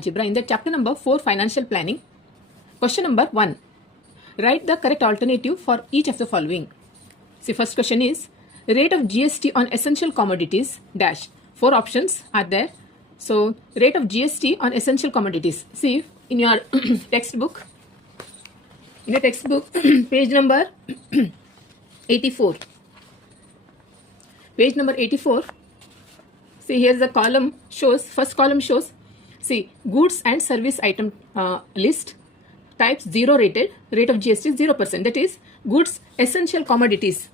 algebra in the chapter number 4 financial planning. Question number 1. Write the correct alternative for each of the following. See, first question is rate of GST on essential commodities dash. 4 options are there. So rate of GST on essential commodities. See in your textbook. In your textbook, page number 84. Page number 84. See, here the column shows, first column shows, see, goods and service item list, types 0 rated, rate of GST is 0%. That is, goods, essential commodities.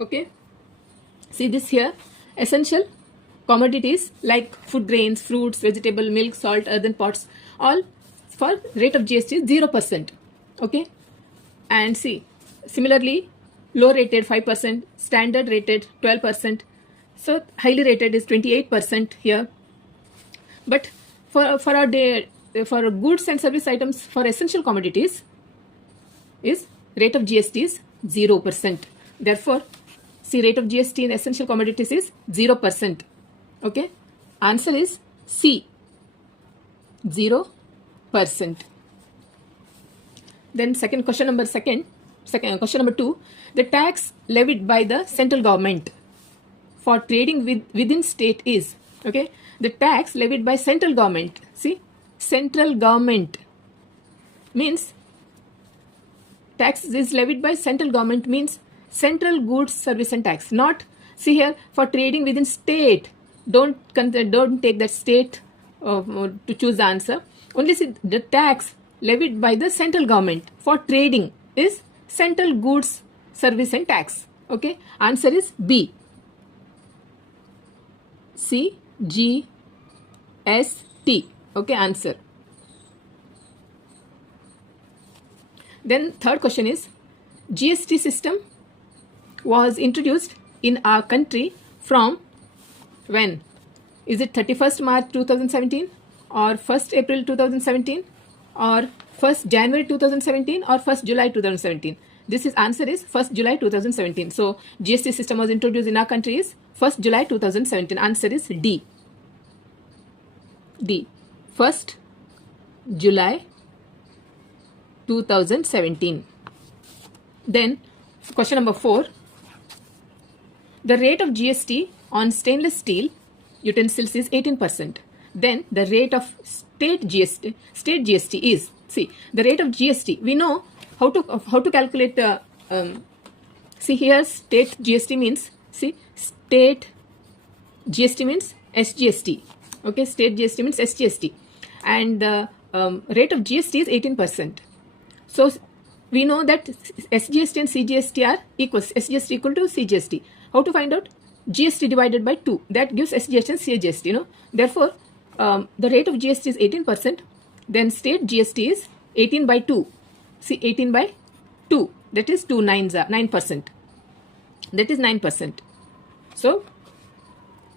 Okay. See this here, essential commodities like food grains, fruits, vegetable, milk, salt, earthen pots, all for rate of GST is 0%. Okay. And see, similarly, low rated 5%, standard rated 12%. So highly rated is 28% here. But for goods and service items for essential commodities is rate of GST is 0%. Therefore, see, rate of GST in essential commodities is 0%. Okay. Answer is C, 0%. Then question number 2, the tax levied by the central government for trading within state is, okay, the tax levied by central government. See, central government means tax is levied by central government means central goods, service and tax. Not, see here, for trading within state. Don't take that state to choose the answer. Only see the tax levied by the central government for trading is central goods, service and tax. Okay, answer is B, C, G, S, T. Okay, answer. Then third question is GST system was introduced in our country from when? Is it 31st March 2017 or 1st April 2017 or 1st January 2017 or 1st July 2017? This is answer is 1st July 2017. So GST system was introduced in our country is 1st July 2017. Answer is D. D. 1st July 2017. Then question number 4. The rate of GST on stainless steel utensils is 18%. Then the rate of state GST is, see, the rate of GST, we know how to calculate. See here, state GST means, see, state GST means SGST. Okay, state GST means SGST, and the rate of GST is 18%. So we know that SGST and CGST are equals. SGST equal to CGST. How to find out? GST divided by 2. That gives SGST and CGST. You know. Therefore, the rate of GST is 18%. Then state GST is 18 by 2. See, 18 by 2. That is 2 nines are 9%. That is 9%. So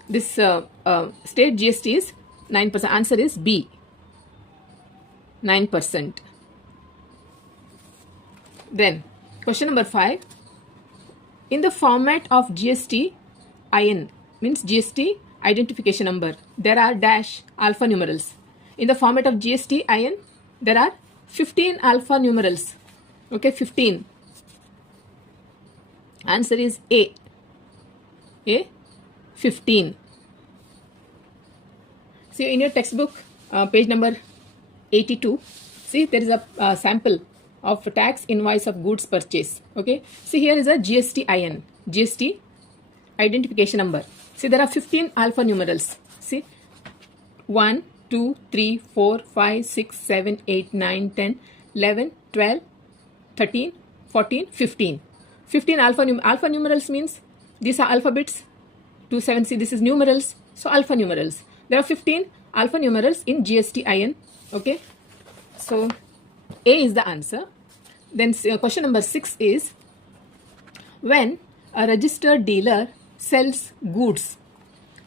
this state GST is 9%. Answer is B, 9%. Then question number 5. In the format of GST IN means GST identification number, there are dash alpha numerals. In the format of GST IN, there are 15 alpha numerals. Okay, 15. Answer is A, 15. See in your textbook, page number 82, see there is a sample of tax invoice of goods purchase. Okay, see here is a GST IN, GST identification number. See, there are 15 alpha numerals. See, 1, 2, 3, 4, 5, 6, 7, 8, 9, 10, 11, 12, 13, 14, 15. 15 alpha numerals means these are alphabets. 2, 7, see, this is numerals. So alpha numerals. There are 15 alpha numerals in GST IN. Okay. So A is the answer. Then question number 6 is when a registered dealer sells goods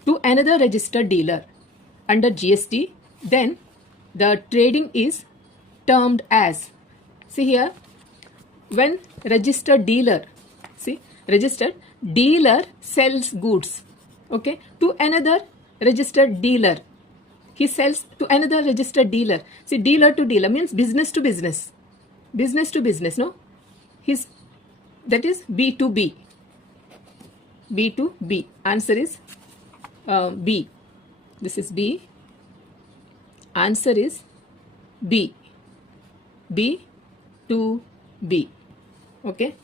to another registered dealer under GST, then the trading is termed as, see here, when registered dealer, see, registered dealer sells goods, okay, to another registered dealer. he sells to another registered dealer. See, dealer to dealer means business to business. Business to business, no? That is B to B. B to B. Answer is B. This is B. Answer is B. B to B. Okay.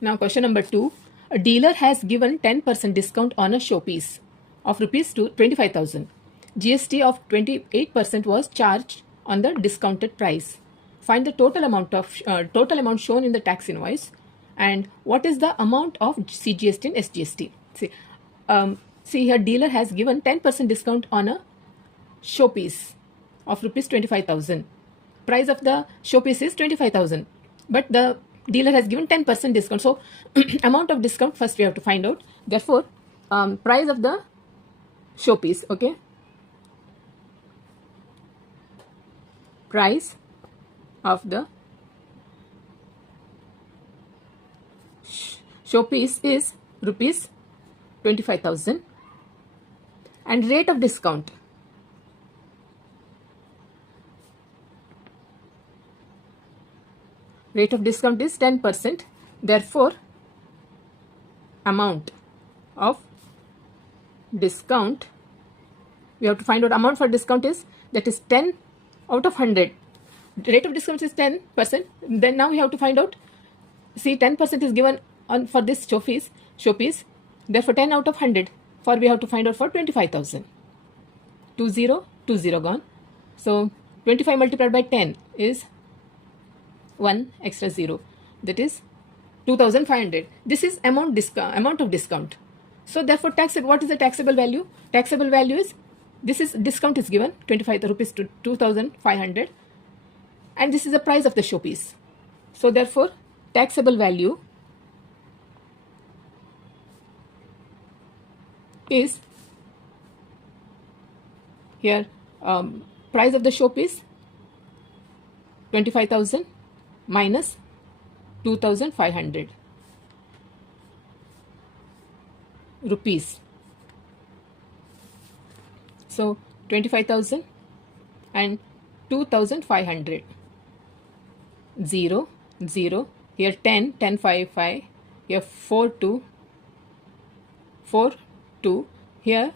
Now question number 2. A dealer has given 10% discount on a showpiece of rupees 25,000. GST of 28% was charged on the discounted price. Find the total amount shown in the tax invoice, and what is the amount of CGST and SGST. See here, dealer has given 10% discount on a showpiece of rupees 25,000. Price of the showpiece is 25,000, but the dealer has given 10% discount. So amount of discount first we have to find out. Therefore, price of the showpiece, okay, price of the showpiece is rupees 25,000, and rate of discount, rate of discount is 10%. Therefore, amount of discount, we have to find out amount for discount is, that is 10 out of 100. Rate of discount is 10%. Then now we have to find out, see, 10% is given on for this showpiece. Therefore 10 out of 100, for we have to find out for 25,000. 20 gone. So 25 multiplied by 10 is 1 extra 0, that is 2,500. This is amount of discount. So therefore what is the taxable value? Taxable value is, this is discount is given 25 rupees to 2,500, and this is the price of the showpiece. So therefore taxable value is here, price of the showpiece 25,000 minus 2,500 rupees. So 25,000 and 2,500. 0, 0. Here 10, 10, 5, 5. Here 4, 2. 4, 2. Here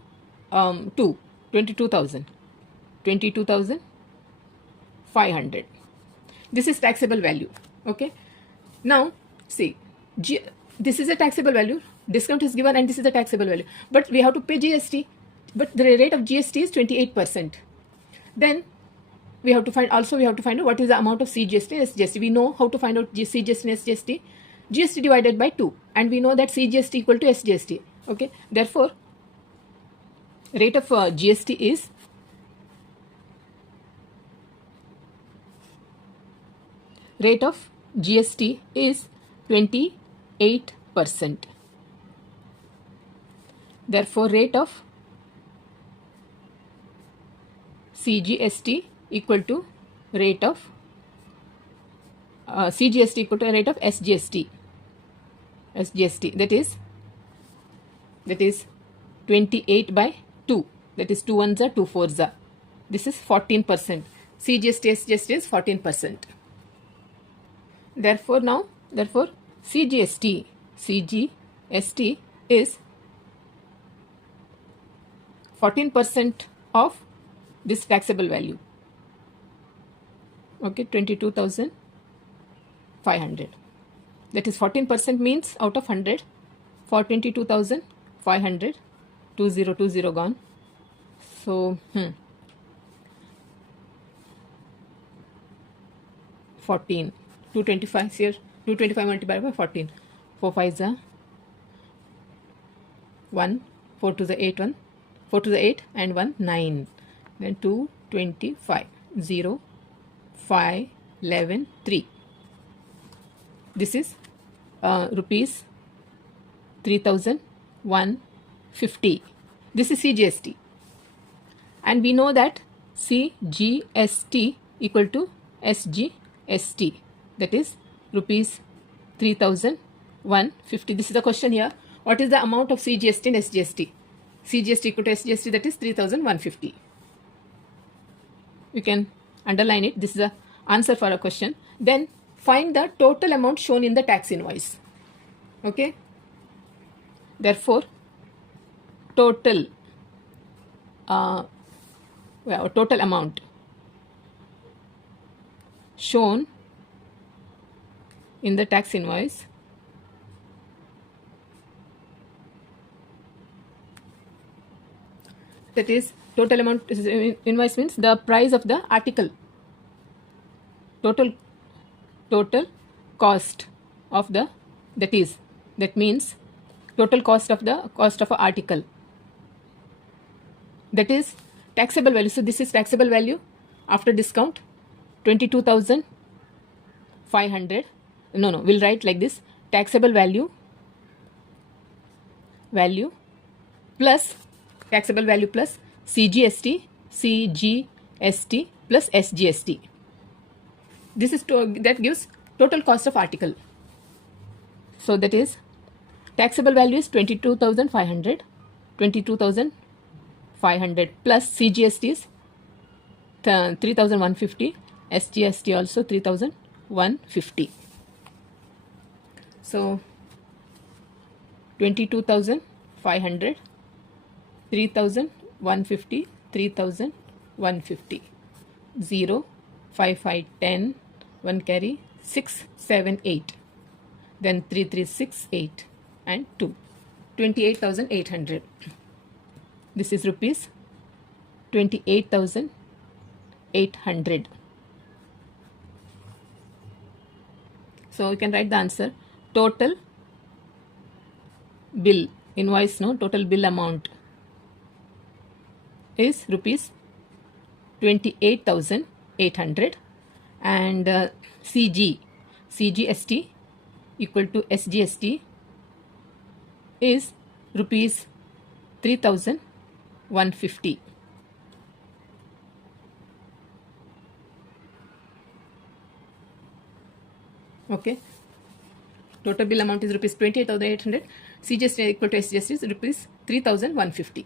2. 22,000. 22,500. This is taxable value. Okay. Now see, this is a taxable value. Discount is given, and this is a taxable value. But we have to pay GST. But the rate of GST is 28%. Then we have to find out what is the amount of CGST and SGST. We know how to find out CGST and SGST. GST divided by 2, and we know that CGST equal to SGST. Okay. Therefore, rate of GST is rate of GST is 28%. Therefore, rate of CGST equal to rate of CGST equal to rate of SGST. SGST, that is 28 by 2. That is 2 ones are 2 fours are. This is 14%. CGST SGST is 14%. Therefore CGST is 14% of this taxable value. Okay, 22,500. That is 14% means out of 100 for 22,500. 2020 gone. So 14. 225 here. 225 multiplied by 14. 4 5s are 1. 4 to the 8 1. 4 to the 8 and 1 9. Then 225 0 5 11 3. This is rupees 3,150. This is CGST, and we know that CGST equal to SGST, that is rupees 3,150. This is the question here. What is the amount of CGST and SGST? CGST equal to SGST, that is 3,150. You can underline it. This is the answer for a question. Then find the total amount shown in the tax invoice. Okay. Therefore, total total amount shown in the tax invoice that is total amount invoice means the price of the article, total cost of the that means total cost of the cost of an article, that is taxable value. So this is taxable value after discount 22,500. No, we'll write like this: taxable value plus taxable value plus CGST plus SGST. This is that gives total cost of article. So that is taxable value is 22,500 plus CGST is 3,150, SGST also 3,150. So 22,500, 3,150, 3,150, 0, 5, 5, 10, 1 carry, 6, 7, 8, then 3, 3, 6, 8 and 2, 28,800. This is rupees 28,800. So you can write the answer: total bill invoice, total bill amount is rupees 28,800, and CGST equal to SGST is rupees 3,150. Okay, total bill amount is rupees 28,800, CGST equal to SGST is rupees 3,150.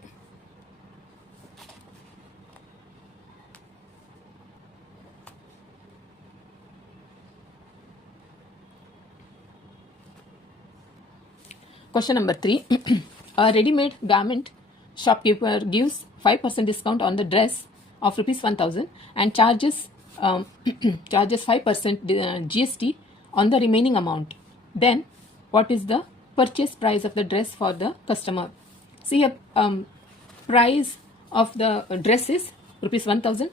Question number 3. A ready-made garment shopkeeper gives 5% discount on the dress of rupees 1,000 and charges 5% GST on the remaining amount. Then what is the purchase price of the dress for the customer? See here, price of the dress is rupees 1,000.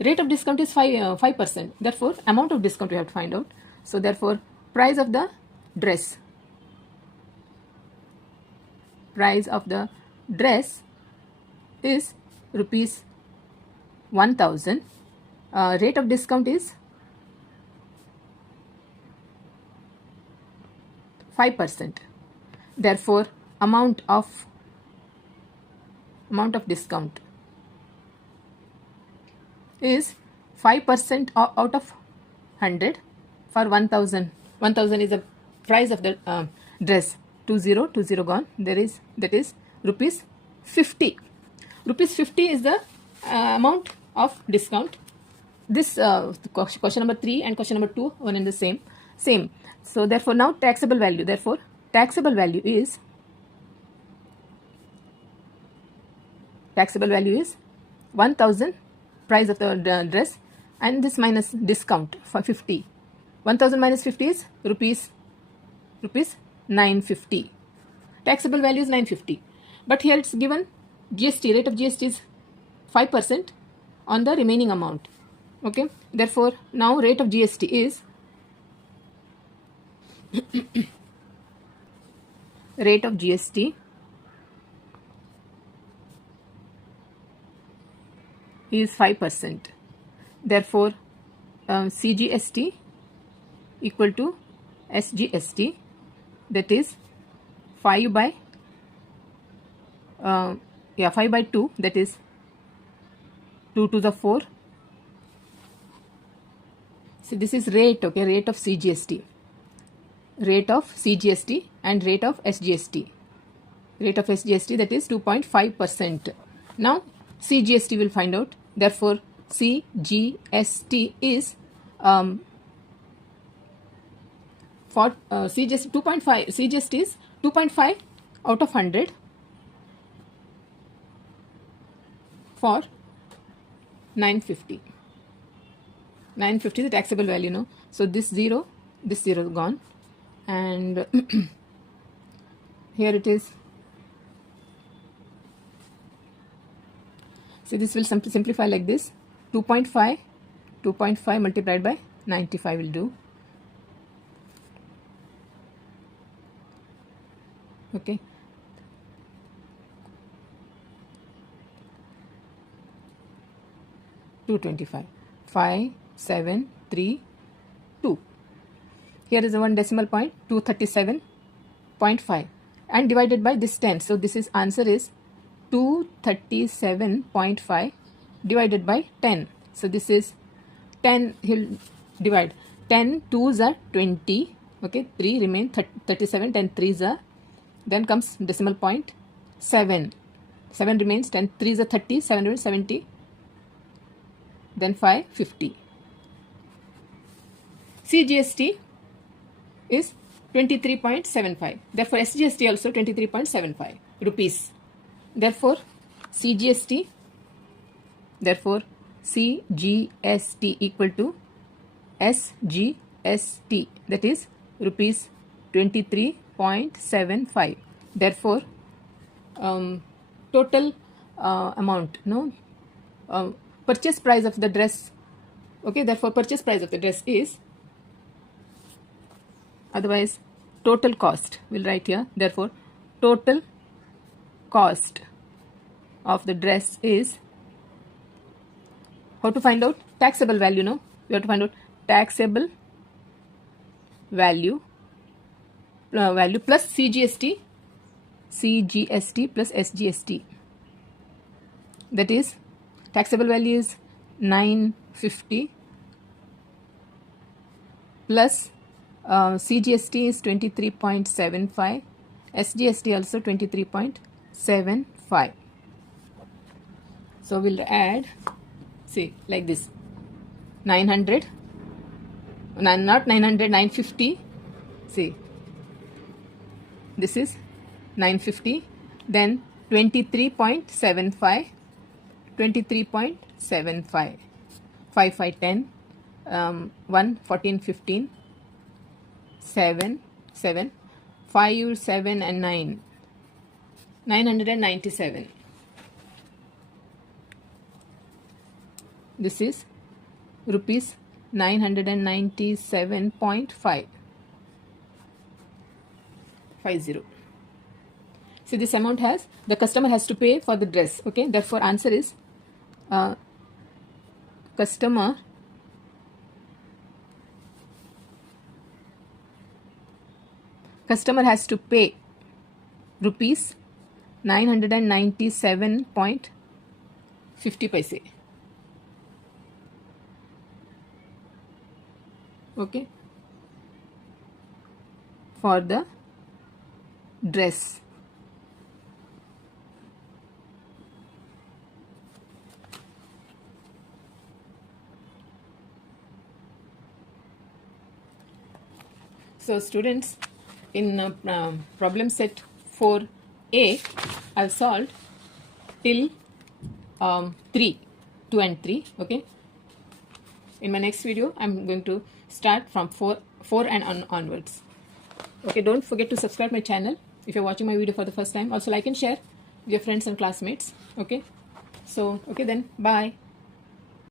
Rate of discount is 5%. Therefore, amount of discount we have to find out. So therefore, price of the dress is rupees 1,000. Rate of discount is 5%. Therefore, amount of discount is 5% out of 100 for 1,000. 1,000 is the price of the dress. 20 gone. That is rupees 50. Rupees 50 is the amount of discount. This question number 3 and question number 2 one and the same. So therefore now taxable value. Therefore taxable value is 1,000 price of the dress, and this minus discount for 50. 1,000 minus 50 is rupees 950. Taxable value is 950. But here it's given GST, rate of GST is 5% on the remaining amount. Okay. Therefore, now rate of GST is rate of GST is 5%. Therefore, CGST equal to SGST, that is 5 by 2, that is 2 to the 4. So this is rate, okay, rate of CGST and rate of SGST. rate of SGST, that is 2.5%. Now CGST will find out. Therefore CGST is for CGST 2.5. CGST is 2.5 out of 100 for 950. 950 is the taxable value, no? So this 0 is gone, and here it is. So this will simplify like this. 2.5 multiplied by 95 will do. Okay. $225. 5732. Here is one decimal point, 237.5, and divided by this 10. So this is answer is 237.5 divided by 10. So this is 10. He'll divide. 10 2s are 20. Okay, 3 remain 37. 10 3s are. Then comes decimal point 7. 7 remains. 10 3s are 30. 7 remains 70. Then 5 50. CGST is 23.75. Therefore SGST also 23.75 rupees. Therefore CGST equal to SGST, that is rupees 23.75. Therefore total amount, no, purchase price of the dress. Okay, therefore purchase price of the dress is, otherwise total cost we'll write here. Therefore total cost of the dress is, how to find out? Taxable value, no? We have to find out taxable value plus CGST plus SGST. That is, taxable value is 950 plus CGST is 23.75, SGST also 23.75. So we'll add, see, like this, 900, not 900, 950. See, this is 950, then 23.75, 23.75, 5 5 10, 1 14 15, 7 7, 5 7 and 9, 997. This is rupees 997.50. See, this amount has, the customer has to pay for the dress. Okay, therefore answer is customer has to pay rupees 997.50. Okay, for the dress. So students, in problem set 4a, I've solved till 2 and 3. Okay, in my next video I'm going to start from 4 and onwards. Okay, don't forget to subscribe my channel if you're watching my video for the first time. Also like and share with your friends and classmates. Okay, so okay then, bye.